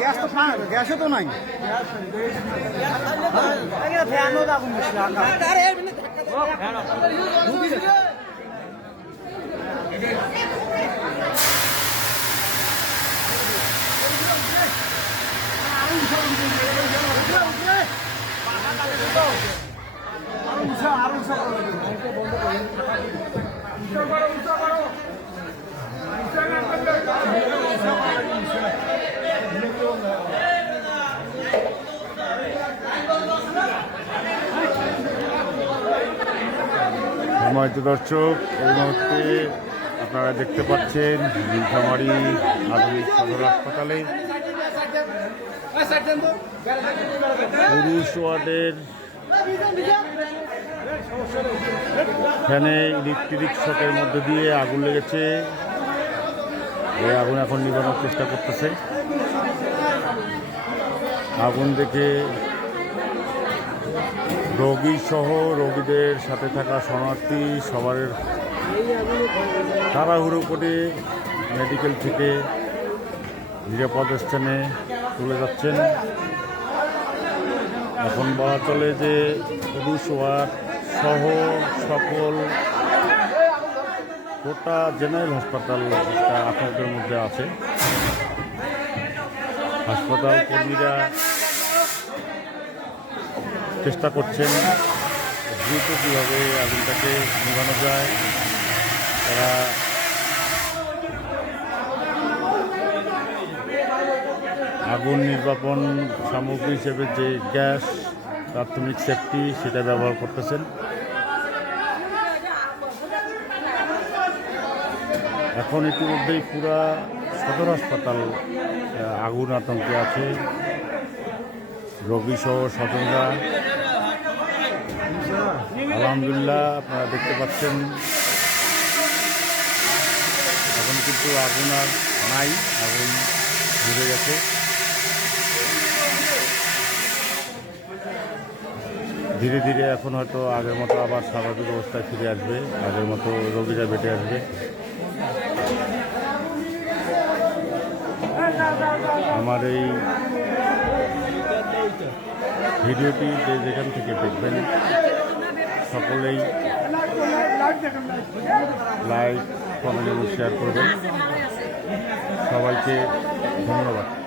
Gas তো গ্যাসও তো নাই। সম্মানিত দর্শক, এই মুহূর্তে আপনারা দেখতে পাচ্ছেন নীলফামারী আধুনিক সদর হাসপাতালে পুরুষ ওয়ার্ডের ফ্যানে ইলেকট্রিক শকের মধ্যে দিয়ে আগুন লেগেছে। এই আগুন এখন নিভানোর চেষ্টা করতেছে। আগুন দেখে রোগী সহ রোগীদের সাথে থাকা শরণার্থী সবার তাড়াহুড়ো করে মেডিকেল থেকে নিরাপদ স্থানে তুলে যাচ্ছেন। এখন বলা চলে যে পুরুষ ওয়ার্ড সহ সকল গোটা জেনারেল হাসপাতাল একটা আতঙ্কের মধ্যে আছে। হাসপাতাল কর্মীরা চেষ্টা করছেন দ্রুত কীভাবে আগুনটাকে নিভানো যায়। তারা আগুন নির্বাপন সামগ্রী হিসেবে যে গ্যাস প্রাথমিক সেফটি সেটা ব্যবহার করতেছেন। এখন ইতিমধ্যেই পুরা সদর হাসপাতাল আগুন আতঙ্কে আছে। রোগী সহ স্বজনরা আলহামদুলিল্লাহ আপনারা দেখতে পাচ্ছেন এখন কিন্তু আগুন আর নাই, আগুন ঘুরে গেছে। ধীরে ধীরে এখন হয়তো আগের মতো আবার স্বাভাবিক অবস্থায় ফিরে আসবে, আগের মতো রোগীরা বেটে আসবে। আমার এই ভিডিওটি যে যেখান থেকে দেখবেন সকলেই লাইক, কমেন্ট এবং শেয়ার করবেন। সবাইকে ধন্যবাদ।